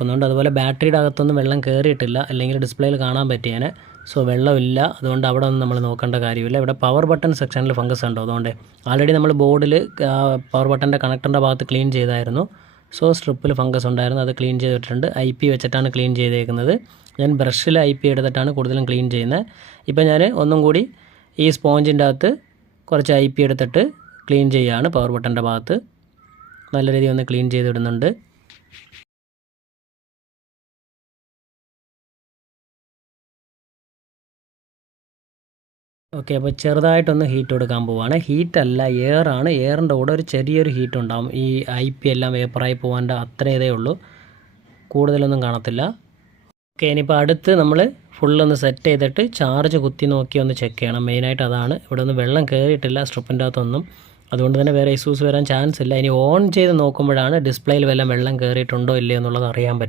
നോക്കുന്നുണ്ട്. അതുപോലെ ബാറ്ററിയുടെ അകത്തൊന്നും വെള്ളം കയറിയിട്ടില്ല, അല്ലെങ്കിൽ ഡിസ്പ്ലേയിൽ കാണാൻ പറ്റിയേനെ. സോ വെള്ളമില്ല, അതുകൊണ്ട് അവിടെ ഒന്നും നമ്മൾ നോക്കേണ്ട കാര്യമില്ല. ഇവിടെ പവർ ബട്ടൺ സെക്ഷനിൽ ഫംഗസ് ഉണ്ടോ? അതുകൊണ്ട് ആൾറെഡി നമ്മൾ ബോർഡിൽ പവർ ബട്ടൻ്റെ കണക്ടറിൻ്റെ ഭാഗത്ത് ക്ലീൻ ചെയ്തായിരുന്നു. സോ സ്ട്രിപ്പിൽ ഫംഗസ് ഉണ്ടായിരുന്നു, അത് ക്ലീൻ ചെയ്തിട്ടുണ്ട്. IP വെച്ചിട്ടാണ് ക്ലീൻ ചെയ്തേക്കുന്നത്. ഞാൻ ബ്രഷിൽ IP എടുത്തിട്ടാണ് കൂടുതലും ക്ലീൻ ചെയ്യുന്നത്. ഇപ്പോൾ ഞാൻ ഒന്നും കൂടി ഈ സ്പോഞ്ചിൻ്റെ അകത്ത് കുറച്ച് IP എടുത്തിട്ട് ക്ലീൻ ചെയ്യുകയാണ്. പവർ ബട്ടൻ്റെ ഭാഗത്ത് നല്ല രീതിയിൽ ഒന്ന് ക്ലീൻ ചെയ്തിടുന്നുണ്ട്. ഓക്കെ, അപ്പോൾ ചെറുതായിട്ടൊന്ന് ഹീറ്റ് കൊടുക്കാൻ പോവുകയാണ്. ഹീറ്റല്ല, എയറാണ്. എയറിൻ്റെ കൂടെ ഒരു ചെറിയൊരു ഹീറ്റ് ഉണ്ടാകും. ഈ IP എല്ലാം വേപ്പറായി പോകാൻ്റെ അത്ര ഇതേ ഉള്ളൂ, കൂടുതലൊന്നും കാണത്തില്ല. ഓക്കെ, ഇനിയിപ്പോൾ അടുത്ത് നമ്മൾ ഫുള്ളൊന്ന് സെറ്റ് ചെയ്തിട്ട് ചാർജ് കുത്തി നോക്കി ഒന്ന് ചെക്ക് ചെയ്യണം. മെയിനായിട്ട് അതാണ്. ഇവിടെ ഒന്നും വെള്ളം കയറിയിട്ടില്ല സ്ട്രിപ്പിൻ്റെ അകത്തൊന്നും, അതുകൊണ്ട് തന്നെ വേറെ ഇഷ്യൂസ് വരാൻ ചാൻസ് ഇല്ല. ഇനി ഓൺ ചെയ്ത് നോക്കുമ്പോഴാണ് ഡിസ്പ്ലേയിൽ വല്ലതും വെള്ളം കയറിയിട്ടുണ്ടോ ഇല്ലയോ എന്നുള്ളത് അറിയാൻ പറ്റും.